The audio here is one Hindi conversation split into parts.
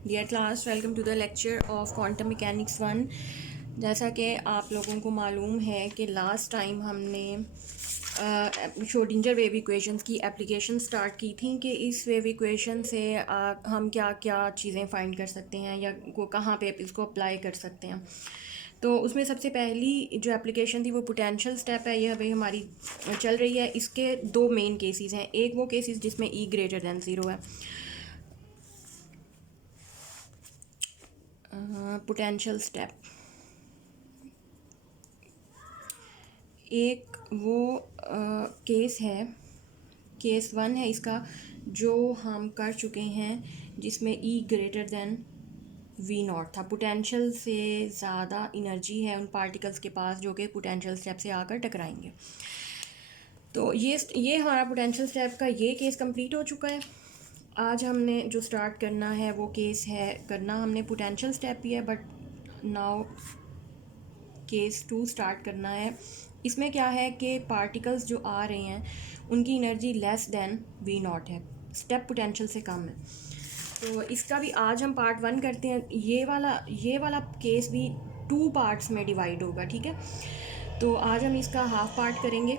Dear class, welcome to the lecture of quantum mechanics 1। जैसा कि आप लोगों को मालूम है कि लास्ट टाइम हमने श्रोडिंगर वेव इक्वेशंस की एप्लीकेशन स्टार्ट की थी कि इस वेव इक्वेशन से हम क्या क्या चीज़ें फाइंड कर सकते हैं या कहाँ पे इसको अप्लाई कर सकते हैं। तो उसमें सबसे पहली जो एप्लीकेशन थी वो पोटेंशियल स्टेप है, ये अभी हमारी चल रही है। इसके दो मेन केसेस हैं। एक वो केसेस जिसमें ई ग्रेटर दैन ज़ीरो है, पोटेंशियल स्टेप। एक वो केस है, केस 1 है इसका, जो हम कर चुके हैं, जिसमें ई ग्रेटर दैन वी नॉट था। पोटेंशियल से ज़्यादा इनर्जी है उन पार्टिकल्स के पास जो कि पोटेंशियल स्टेप से आकर टकराएंगे। तो ये हमारा पोटेंशियल स्टेप का ये केस कंप्लीट हो चुका है। आज हमने जो स्टार्ट करना है वो केस है, करना हमने पोटेंशियल स्टेप ही है, बट नाउ केस 2 स्टार्ट करना है। इसमें क्या है कि पार्टिकल्स जो आ रहे हैं उनकी energy less than V naught है, स्टेप पोटेंशियल से कम है। तो इसका भी आज हम पार्ट 1 करते हैं। ये वाला केस भी 2 पार्ट्स में डिवाइड होगा, ठीक है। तो आज हम इसका हाफ पार्ट करेंगे।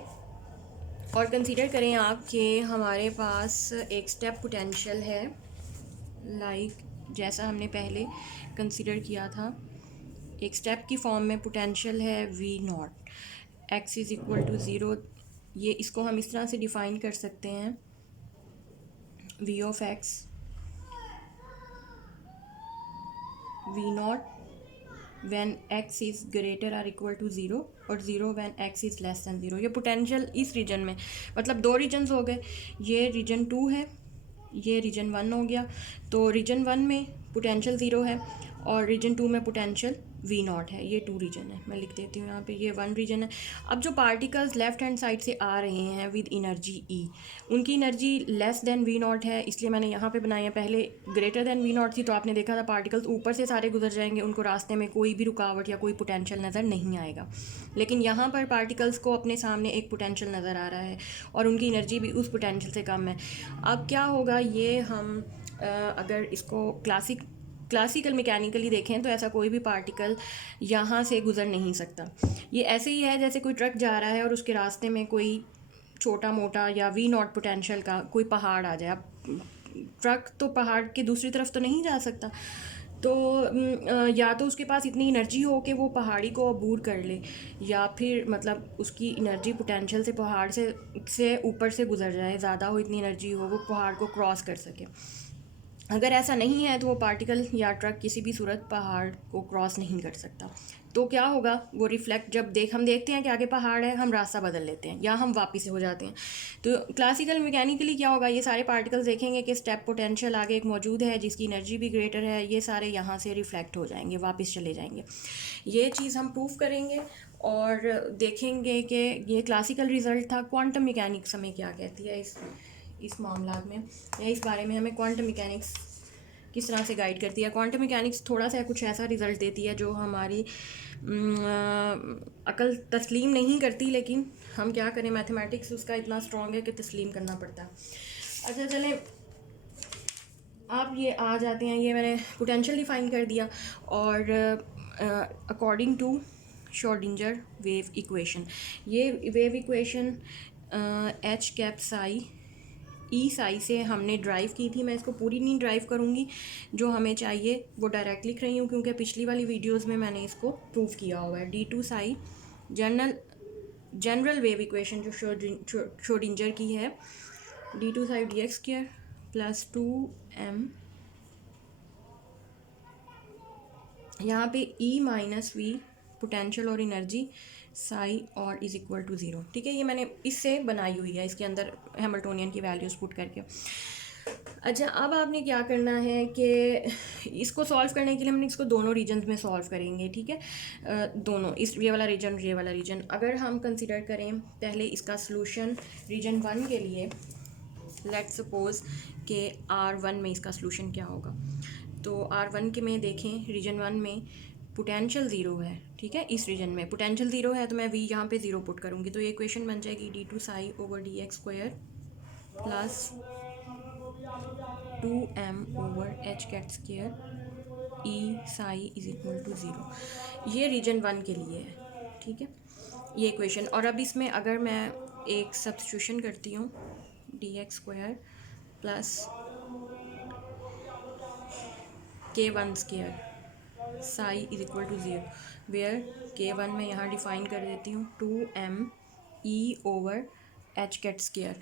और कंसीडर करें आप कि हमारे पास एक स्टेप पोटेंशियल है, जैसा हमने पहले कंसीडर किया था। एक स्टेप की फॉर्म में पोटेंशियल है V naught, X is equal to zero. ये इसको हम इस तरह से डिफ़ाइन कर सकते हैं, V of x V not when x is greater or equal to zero, और zero when x is less than zero. ये पोटेंशियल इस रीजन में, मतलब दो रीजन्स हो गए। ये रीजन 2 है, ये रीजन 1 हो गया। तो रीजन 1 में पोटेंशियल ज़ीरो है और रीजन 2 में पोटेंशियल वी नॉट है। ये 2 रीजन है, मैं लिख देती हूँ यहाँ पे, ये 1 रीजन है। अब जो पार्टिकल्स लेफ्ट हैंड साइड से आ रहे हैं विद एनर्जी ई, उनकी energy less than V naught है, इसलिए मैंने यहाँ पे बनाई है। पहले ग्रेटर देन वी नॉट थी तो आपने देखा था पार्टिकल्स ऊपर से सारे गुजर जाएंगे, उनको रास्ते में कोई भी रुकावट या कोई पोटेंशियल नज़र नहीं आएगा। लेकिन यहाँ पर पार्टिकल्स को अपने सामने एक पोटेंशियल नज़र आ रहा है और उनकी एनर्जी भी उस पोटेंशियल से कम है। अब क्या होगा, ये हम अगर इसको क्लासिकल मैकेनिकली देखें तो ऐसा कोई भी पार्टिकल यहाँ से गुज़र नहीं सकता। ये ऐसे ही है जैसे कोई ट्रक जा रहा है और उसके रास्ते में कोई छोटा मोटा या वी नॉट पोटेंशियल का कोई पहाड़ आ जाए। अब ट्रक तो पहाड़ के दूसरी तरफ तो नहीं जा सकता, तो या तो उसके पास इतनी एनर्जी हो कि वो पहाड़ी को अबूर कर ले, या फिर मतलब उसकी एनर्जी पोटेंशियल से पहाड़ से ऊपर से गुजर जाए, ज़्यादा हो, इतनी एनर्जी हो वो पहाड़ को क्रॉस कर सके। अगर ऐसा नहीं है तो वो पार्टिकल या ट्रक किसी भी सूरत पहाड़ को क्रॉस नहीं कर सकता। तो क्या होगा, वो रिफ्लेक्ट, जब हम देखते हैं कि आगे पहाड़ है, हम रास्ता बदल लेते हैं या हम वापस हो जाते हैं। तो क्लासिकल मैकेनिकली क्या होगा, ये सारे पार्टिकल्स देखेंगे कि स्टेप पोटेंशियल आगे एक मौजूद है जिसकी एनर्जी भी ग्रेटर है, ये सारे यहाँ से रिफ्लेक्ट हो जाएंगे, वापस चले जाएंगे। ये चीज़ हम प्रूव करेंगे और देखेंगे कि ये क्लासिकल रिजल्ट था। क्वांटम मैकेनिक्स हमें क्या कहती है इस मामला में, या इस बारे में हमें क्वांटम मैकेनिक्स किस तरह से गाइड करती है। क्वांटम मैकेनिक्स थोड़ा सा कुछ ऐसा रिज़ल्ट देती है जो हमारी अकल तस्लीम नहीं करती, लेकिन हम क्या करें, मैथमेटिक्स उसका इतना स्ट्रॉन्ग है कि तस्लीम करना पड़ता है। अच्छा चलें, आप ये आ जाते हैं, ये मैंने पोटेंशियल डिफाइन कर दिया, और according to Schrodinger wave equation, ये wave equation H cap psi E psi से हमने ड्राइव की थी। मैं इसको पूरी नहीं ड्राइव करूँगी, जो हमें चाहिए वो डायरेक्ट लिख रही हूँ क्योंकि पिछली वाली वीडियोस में मैंने इसको प्रूव किया हुआ है। D two psi general wave equation जो श्रोडिंगर की है, D two psi D X square plus 2m, यहाँ पे ई माइनस वी पोटेंशियल और एनर्जी साई और इज़ इक्वल टू ज़ीरो, ठीक है। ये मैंने इससे बनाई हुई है, इसके अंदर हैमिल्टोनियन की वैल्यूज़ पुट करके। अच्छा, अब आपने क्या करना है कि इसको सॉल्व करने के लिए हमने इसको दोनों रीजन्स में सॉल्व करेंगे, ठीक है। दोनों, ये वाला रीजन अगर हम कंसिडर करें पहले इसका सॉल्यूशन रीजन 1 के लिए, लेट्स सपोज कि R1 में इसका सॉल्यूशन क्या होगा। तो R1 के में देखें, रीजन 1 में पोटेंशियल ज़ीरो है, ठीक है। इस रीजन में पोटेंशियल ज़ीरो है तो मैं V यहाँ पे ज़ीरो पुट करूँगी, तो ये इक्वेशन बन जाएगी D two psi over D X square plus 2m/h² E psi is equal to 0। ये रीजन 1 के लिए है, ठीक है, ये इक्वेशन। और अब इसमें अगर मैं एक सब्स्टिट्यूशन करती हूँ, dx² plus k1² psi is equal to 0, where k1 मैं यहाँ डिफ़ाइन कर देती हूँ 2m/h²।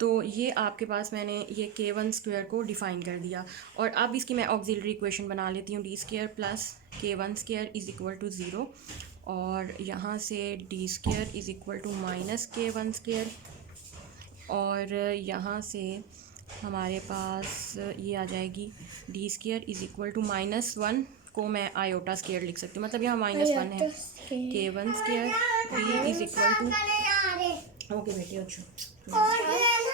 तो ये आपके पास मैंने ये k1² को डिफ़ाइन कर दिया। और अब इसकी मैं ऑक्सिलरी इक्वेशन बना लेती हूँ, d² plus k1² is equal to 0, और यहाँ से d² is equal to minus k1², और यहाँ से हमारे पास ये आ जाएगी d² इज़ इक्वल टू -1 को मैं आयोटा² लिख सकती हूँ, मतलब यहाँ -1 है, k1² d is equal to, okay बेटी अच्छा,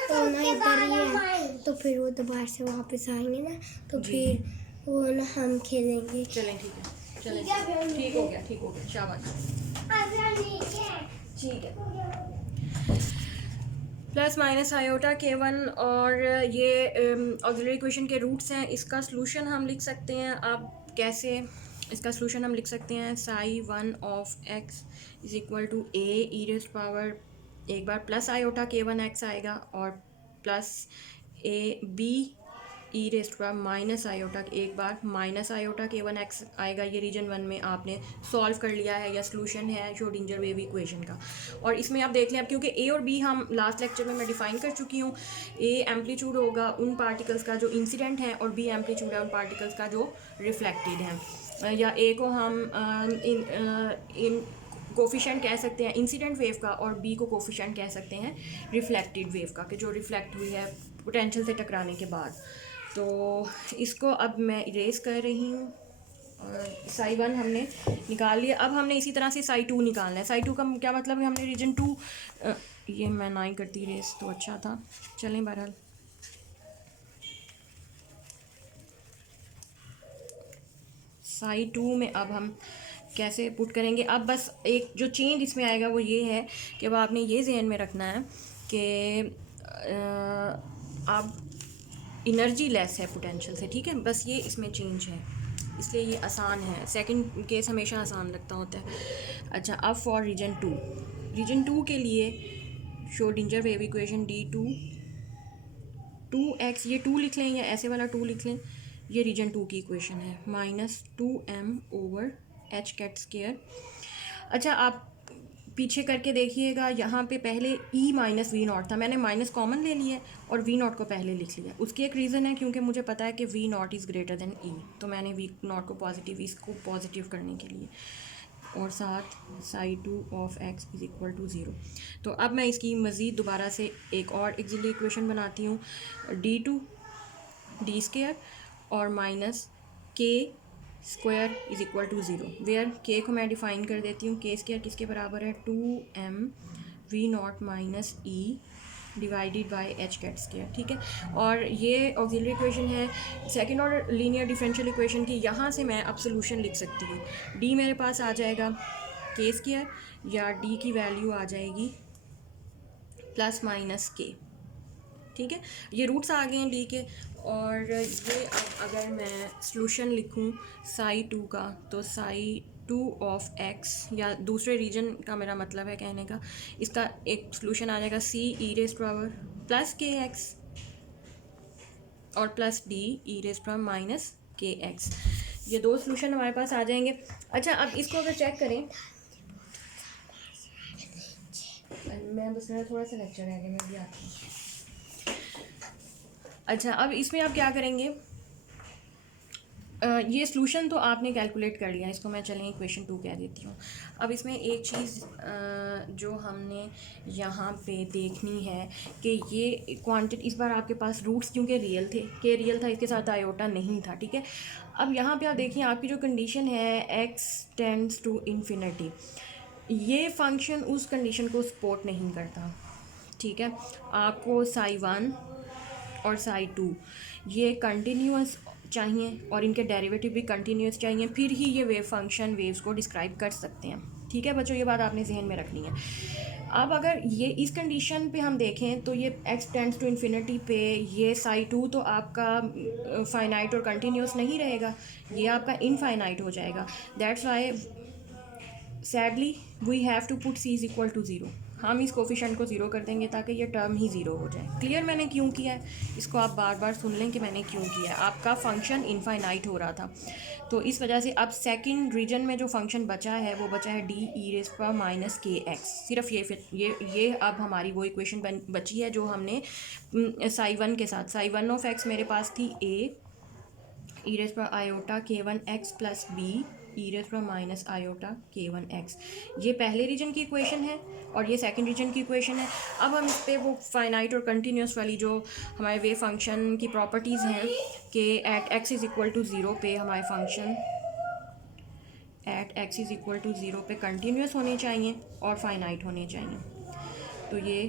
तो ना इधर ही है, तो फिर वो दोबारा से वापस आएंगे ना, तो फिर वो ना हम खेलेंगे। चलें ठीक है, चलें ठीक हो गया, शाबाश, ठीक है। प्लस माइनस आयोटा k1, और ये ऑक्सिलरी इक्वेशन के रूट्स हैं। इसका सलूशन हम लिख सकते हैं, अब कैसे इसका सलूशन हम लिख सकते हैं, psi1 of x is equal to a e⁻, एक बार प्लस आयोटा k1x आएगा, और plus a b e⁻, minus iota, एक बार माइनस आयोटा k1x आएगा। ये रीजन 1 में आपने सॉल्व कर लिया है, या सॉल्यूशन है श्रोडिंगर वेव इक्वेशन का। और इसमें आप देख लें, अब क्योंकि a और b हम लास्ट लेक्चर में मैं डिफ़ाइन कर चुकी हूँ, a एम्पलीट्यूड होगा उन पार्टिकल्स का जो इंसिडेंट है, और b एम्पलीट्यूड है उन पार्टिकल्स का जो रिफ्लेक्टेड है। या a को हम इन कोफिशेंट कह सकते हैं इंसिडेंट वेव का, और b को कोफिशेंट कह सकते हैं रिफ्लेक्टेड वेव का, कि जो रिफ्लेक्ट हुई है पोटेंशियल से टकराने के बाद। तो इसको अब मैं इरेज कर रही हूँ, और psi1 हमने निकाल लिया। अब हमने इसी तरह से psi2 निकालना है। psi2 का क्या मतलब है, हमने रीजन 2, ये मैं ना ही करती इरेज तो अच्छा था, चलें बहरहाल। psi2 में अब हम कैसे पुट करेंगे, अब बस एक जो चेंज इसमें आएगा वो ये है कि अब आपने ये ज़हन में रखना है कि अब एनर्जी लेस है पोटेंशियल से, ठीक है, बस ये इसमें चेंज है, इसलिए ये आसान है। सेकंड केस हमेशा आसान लगता होता है। अच्छा, अब फॉर रीजन 2 के लिए Schrodinger wave equation d2 2x, ये 2 लिख लें या ऐसे वाला 2 लिख लें, ये रीजन 2 की इक्वेशन है, -2m/h²। अच्छा, आप पीछे करके देखिएगा, यहाँ पे पहले e माइनस v0 था, मैंने माइनस कॉमन ले लिया और v0 को पहले लिख लिया। उसकी एक रीज़न है, क्योंकि मुझे पता है कि v0 is greater than e, तो मैंने v0 को पॉजिटिव, इसको पॉजिटिव करने के लिए, और साथ psi2 of x is equal to 0। तो अब मैं इसकी मज़ीद दोबारा से एक और एक्सिलरी इक्वेशन बनाती हूँ, d2 d² और minus k² is equal to 0, where k को मैं डिफ़ाइन कर देती हूँ, k² किसके बराबर है, 2m/v0 minus e divided by h², ठीक है। और ये ऑक्सिलरी इक्वेशन है second order linear differential equation की। यहाँ से मैं अब सोल्यूशन लिख सकती हूँ, d मेरे पास आ जाएगा k², या d की वैल्यू आ जाएगी प्लस माइनस k, ठीक है। ये रूट्स आ गए हैं d के, और ये अब अगर मैं सॉल्यूशन लिखूं psi2 का, तो psi2 ऑफ x, या दूसरे रीजन का मेरा मतलब है कहने का, इसका एक सॉल्यूशन आ जाएगा c e⁻ प्लस kx और plus d e⁻ minus kx। ये दो सॉल्यूशन हमारे पास आ जाएंगे। अच्छा, अब इसको अगर चेक करें, मैं बस मेरा थोड़ा सा लेक्चर है, मैं भी आती हूँ। अच्छा, अब इसमें आप क्या करेंगे, ये सॉल्यूशन तो आपने कैलकुलेट कर लिया, इसको मैं चलें इक्वेशन 2 कह देती हूँ। अब इसमें एक चीज़ जो हमने यहाँ पे देखनी है कि ये क्वांटिटी, इस बार आपके पास रूट्स क्योंकि रियल थे, के रियल था, इसके साथ आयोटा नहीं था, ठीक है। अब यहाँ पे आप देखिए, आपकी जो कंडीशन है x टेंड्स टू इन्फिनिटी, ये फंक्शन उस कंडीशन को सपोर्ट नहीं करता, ठीक है। आपको psi1 और psi2 ये कंटिन्यूस चाहिए, और इनके डेरिवेटिव भी कंटिन्यूस चाहिए, फिर ही ये वेव फंक्शन वेव्स को डिस्क्राइब कर सकते हैं, ठीक है बच्चों, ये बात आपने जहन में रखनी है। अब अगर ये इस कंडीशन पे हम देखें तो ये x टेंड्स टू इन्फिनिटी पे ये साई टू तो आपका फाइनाइट और कंटिन्यूस नहीं रहेगा, ये आपका इनफाइनाइट हो जाएगा। That's why sadly we have to put c is equal to zero. हम इस कोफिशेंट को ज़ीरो कर देंगे ताकि ये टर्म ही ज़ीरो हो जाए। क्लियर मैंने क्यों किया है, इसको आप बार बार सुन लें कि मैंने क्यों किया है। आपका फंक्शन इनफाइनाइट हो रहा था, तो इस वजह से अब सेकंड रीजन में जो फंक्शन बचा है वो बचा है डी ई रेस पर माइनस के एक्स। सिर्फ ये अब हमारी वो इक्वेशन बची है जो हमने साई वन के साथ, साई वन ऑफ एक्स मेरे पास थी ए ई रेस पर iota K one X plus B E raise पर minus iota K one X. ये पहले रीजन की इक्वेशन है और ये सेकंड रीजन की इक्वेशन है। अब हम इस पर वो फाइनाइट और कंटिन्यूस वाली जो हमारे वेव फंक्शन की प्रॉपर्टीज़ हैं कि at X is equal to zero पे हमारे function at X is equal to zero पे कंटिन्यूस होने चाहिए और फाइनाइट होने चाहिए। तो ये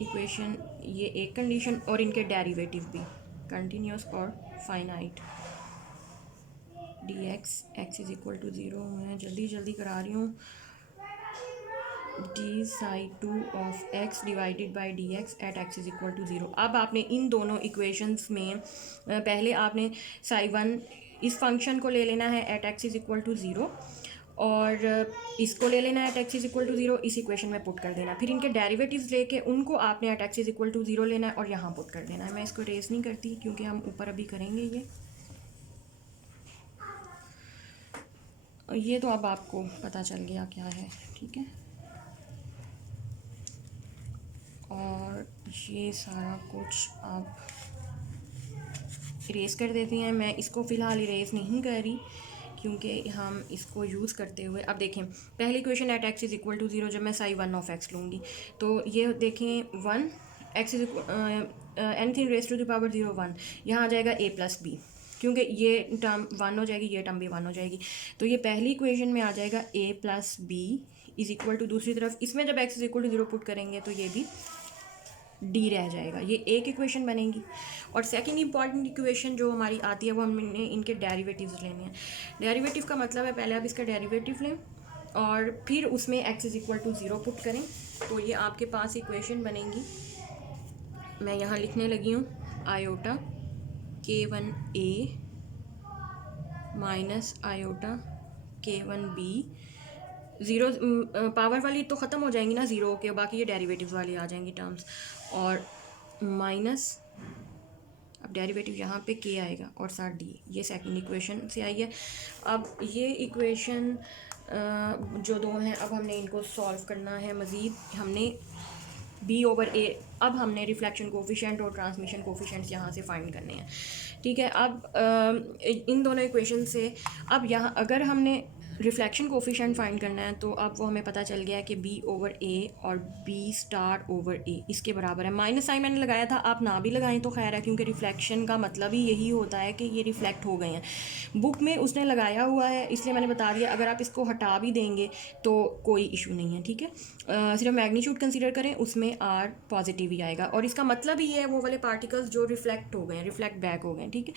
इक्वेशन, ये एक कंडीशन, और इनके डेरिवेटिव भी कंटिन्यूस और finite. D X is equal to zero, मैं जल्दी करा रही हूँ, D psi two of X divided by D X at X is equal to zero. अब आपने इन दोनों इक्वेशंस में पहले आपने साई वन इस फंक्शन को ले लेना है at X is equal to zero और इसको ले लेना है at X is equal to zero, इस इक्वेशन में पुट कर देना। फिर इनके डेरिवेटिव्स लेके उनको आपने at X is equal to zero लेना है और यहाँ पुट कर देना है। मैं इसको रेस नहीं करती क्योंकि हम ऊपर अभी करेंगे ये तो अब आपको पता चल गया क्या है, ठीक है। और ये सारा कुछ आप इरेज़ कर देते हैं। मैं इसको फ़िलहाल इरेज़ नहीं कर रही क्योंकि हम इसको यूज़ करते हुए, अब देखें पहली equation at X is equal to zero, जब मैं साई वन ऑफ एक्स लूँगी तो ये देखें one X is anything raise to the power zero one, यहाँ आ जाएगा ए प्लस बी क्योंकि ये टर्म वन हो जाएगी, ये टर्म भी वन हो जाएगी। तो ये पहली इक्वेशन में आ जाएगा A plus B is equal to, दूसरी तरफ इसमें जब x is equal to zero put करेंगे तो ये भी डी रह जाएगा। ये एक इक्वेशन बनेगी। और सेकंड इंपॉर्टेंट इक्वेशन जो हमारी आती है वो हमने इनके डेरिवेटिव्स लेने हैं। डेरिवेटिव का मतलब है पहले आप इसका डेरिवेटिव लें और फिर उसमें X is equal to zero put करें, तो ये आपके पास इक्वेशन बनेगी। मैं यहाँ लिखने लगी हूँ आयोटा के वन ए minus iota K one B, zero power वाली तो ख़त्म हो जाएंगी ना ज़ीरो के, बाकी ये डेरिवेटिव वाली आ जाएंगी टर्म्स, और माइनस, अब डेरिवेटिव यहाँ पे के आएगा और साथ डी, ये सेकंड इक्वेशन से आई है। अब ये इक्वेशन जो दो हैं अब हमने इनको सॉल्व करना है मज़ीद। हमने बी ओवर ए, अब हमने रिफ्लेक्शन कोफिशेंट और ट्रांसमिशन कोफिशेंट्स यहाँ से फाइंड करने हैं, ठीक है। अब इन दोनों इक्वेशन से अब यहाँ अगर हमने रिफ्लेक्शन कोफिशेंट फाइंड करना है तो अब वो हमें पता चल गया है कि बी ओवर ए और बी स्टार ओवर ए इसके बराबर है। माइनस साइन मैंने लगाया था, आप ना भी लगाएं तो खैर है क्योंकि रिफ्लेक्शन का मतलब ही यही होता है कि ये रिफ्लेक्ट हो गए हैं। बुक में उसने लगाया हुआ है इसलिए मैंने बता दिया, अगर आप इसको हटा भी देंगे तो कोई इशू नहीं है, ठीक है। सिर्फ मैग्नीट्यूड कंसीडर करें, उसमें आर पॉजिटिव ही आएगा और इसका मतलब ही है वो वाले पार्टिकल्स जो रिफ्लेक्ट हो गए हैं, रिफ्लेक्ट बैक हो गए, ठीक है।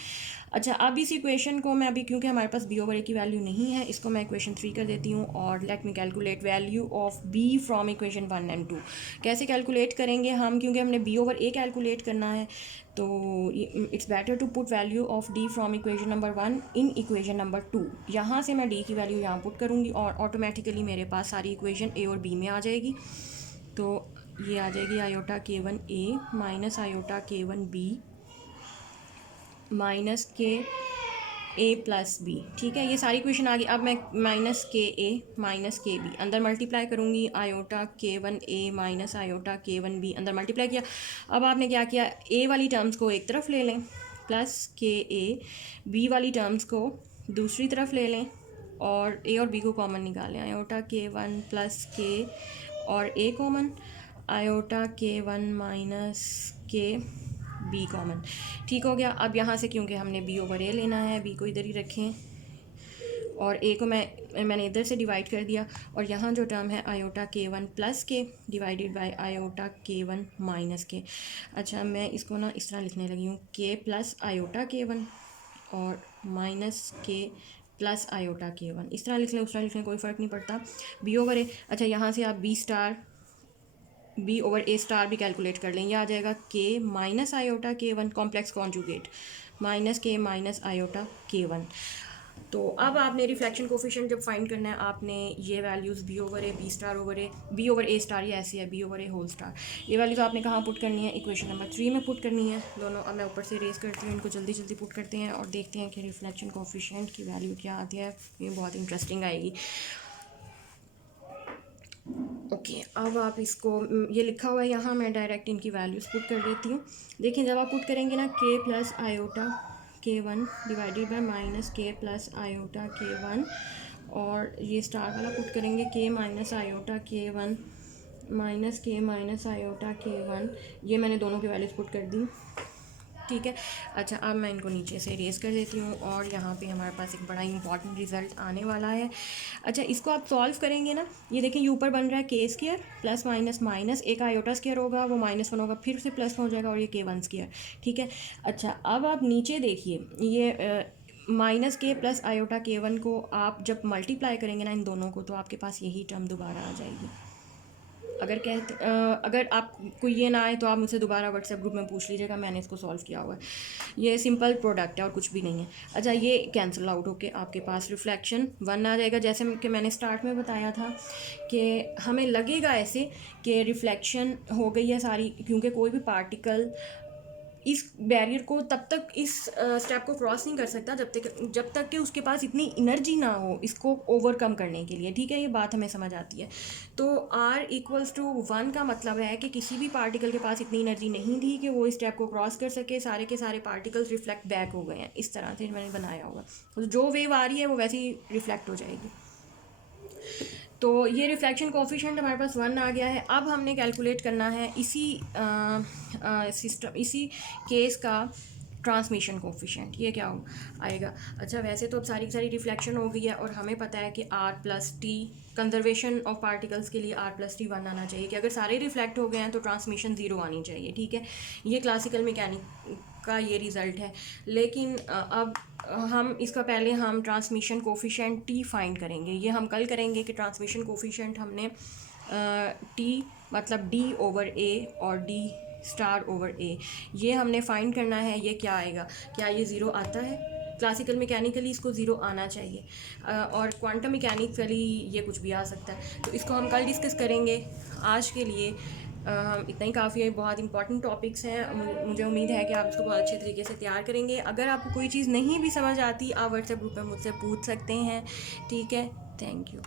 अच्छा, अब इस इक्वेशन को मैं अभी, क्योंकि हमारे पास बी ओवर ए की वैल्यू नहीं है, इसको मैं इक्वेशन 3 कर देती हूँ और let me calculate value of B from equation 1 and 2। कैसे कैलकुलेट करेंगे हम, क्योंकि हमने बी ओवर ए कैलकुलेट करना है तो it's better to put value of D from equation number 1 in equation number 2। यहाँ से मैं डी की वैल्यू यहाँ पुट करूँगी और ऑटोमेटिकली मेरे पास सारी इक्वेशन ए और बी में आ जाएगी। तो ये आ जाएगी आयोटा के वन ए minus iota K one B minus के ए प्लस बी, ठीक है। ये सारी इक्वेशन आ गई। अब मैं माइनस के ए माइनस के बी अंदर मल्टीप्लाई करूँगी, आयोटा के वन ए minus iota K one B अंदर मल्टीप्लाई किया। अब आपने क्या किया, ए वाली टर्म्स को एक तरफ ले लें प्लस के ए, बी वाली टर्म्स को दूसरी तरफ ले लें और ए और बी को कॉमन निकालें। आयोटा के वन प्लस के और ए common, iota K one minus के बी कॉमन, ठीक हो गया। अब यहाँ से क्योंकि हमने बी ओवर ए लेना है, बी को इधर ही रखें और ए को मैंने इधर से डिवाइड कर दिया और यहाँ जो टर्म है आयोटा के वन प्लस के divided by iota K one minus के। अच्छा, मैं इसको ना इस तरह लिखने लगी हूँ, के प्लस आयोटा के वन और माइनस के प्लस आयोटा के वन, इस तरह लिख लें उस तरह लिख लें कोई फ़र्क नहीं पड़ता, बी ओवर ए। अच्छा, यहाँ से आप बी स्टार बी ओवर ए स्टार भी कैलकुलेट कर लें, यह आ जाएगा के minus iota K one complex conjugate minus के माइनस आयोटा के वन। तो अब आपने रिफ्लेक्शन कोफिशिएंट जब फाइंड करना है, आपने ये वैल्यूज़ बी ओवर ए, बी स्टार ओवर ए, बी ओवर ए स्टार, ये ऐसी है बी ओवर ए होल स्टार, ये वैल्यूज़ आपने कहाँ पुट करनी है, इक्वेशन नंबर 3 में पुट करनी है दोनों। अब मैं ऊपर से रेस करती हूँ, इनको जल्दी जल्दी पुट करते हैं और देखते हैं कि रिफ्लेक्शन कोफिशिएंट की वैल्यू क्या आती है। ये बहुत इंटरेस्टिंग आएगी। ओके अब आप इसको, ये लिखा हुआ है यहाँ, मैं डायरेक्ट इनकी वैल्यूज़ पुट कर देती हूँ। देखिए जब आप पुट करेंगे ना, के plus iota K one divided by minus के प्लस आयोटा के वन, और ये स्टार वाला पुट करेंगे के minus iota K one minus के माइनस आयोटा के वन, ये मैंने दोनों की वैल्यूज़ पुट कर दी। ठीक है, अच्छा अब मैं इनको नीचे से रेस कर देती हूँ और यहाँ पे हमारे पास एक बड़ा इंपॉर्टेंट रिजल्ट आने वाला है। अच्छा इसको आप सॉल्व करेंगे ना, ये देखें ये ऊपर बन रहा है के स्क्वायर प्लस माइनस माइनस, एक आयोटा स्क्वायर होगा वो माइनस वन होगा, फिर से प्लस हो जाएगा और ये के वन स्क्वायर। ठीक है, अच्छा अब आप नीचे देखिए, ये माइनस के प्लस आयोटा के वन को आप जब मल्टीप्लाई करेंगे ना इन दोनों को, तो आपके पास यही टर्म दोबारा आ जाएगी। अगर आपको ये ना आए तो आप मुझसे दोबारा व्हाट्सएप ग्रुप में पूछ लीजिएगा, मैंने इसको सॉल्व किया हुआ है। ये सिंपल प्रोडक्ट है और कुछ भी नहीं है। अच्छा ये कैंसिल आउट होके आपके पास रिफ्लेक्शन वन आ जाएगा, जैसे कि मैंने स्टार्ट में बताया था कि हमें लगेगा ऐसे कि रिफ्लेक्शन हो गई है सारी, क्योंकि कोई भी पार्टिकल इस बैरियर को तब तक, इस स्टेप को क्रॉस नहीं कर सकता जब तक कि उसके पास इतनी एनर्जी ना हो इसको ओवरकम करने के लिए। ठीक है, ये बात हमें समझ आती है। तो R इक्वल्स टू वन का मतलब है कि किसी भी पार्टिकल के पास इतनी एनर्जी नहीं थी कि वो इस स्टेप को क्रॉस कर सके, सारे के सारे पार्टिकल्स रिफ्लेक्ट बैक हो गए हैं। इस तरह से मैंने बनाया होगा, तो जो वेव आ रही है वो वैसे ही रिफ्लेक्ट हो जाएगी। तो ये रिफ्लेक्शन कोफिशिएंट हमारे पास वन आ गया है। अब हमने कैलकुलेट करना है इसी केस का ट्रांसमिशन कोफिशिएंट, ये क्या आएगा। अच्छा वैसे तो अब सारी की सारी रिफ्लेक्शन हो गई है और हमें पता है कि R plus T, conservation of particles के लिए R प्लस टी वन आना चाहिए, कि अगर सारे रिफ्लेक्ट हो गए हैं तो ट्रांसमिशन ज़ीरो आनी चाहिए। ठीक है, ये क्लासिकल मैकेनिक का ये रिज़ल्ट है। लेकिन अब हम इसका पहले हम ट्रांसमिशन कोफिशिएंट टी फाइंड करेंगे। ये हम कल करेंगे कि ट्रांसमिशन कोफिशिएंट हमने टी मतलब डी ओवर ए और डी स्टार ओवर ए, ये हमने फाइंड करना है। ये क्या आएगा, क्या ये ज़ीरो आता है? क्लासिकल मैकेनिकली इसको ज़ीरो आना चाहिए और क्वांटम मैकेनिकली ये कुछ भी आ सकता है। तो इसको हम कल डिस्कस करेंगे। आज के लिए इतना ही काफ़ी है। बहुत इंपॉर्टेंट टॉपिक्स हैं, मुझे उम्मीद है कि आप इसको बहुत अच्छे तरीके से तैयार करेंगे। अगर आपको कोई चीज़ नहीं भी समझ आती, आप व्हाट्सएप ग्रुप में मुझसे पूछ सकते हैं। ठीक है, थैंक यू।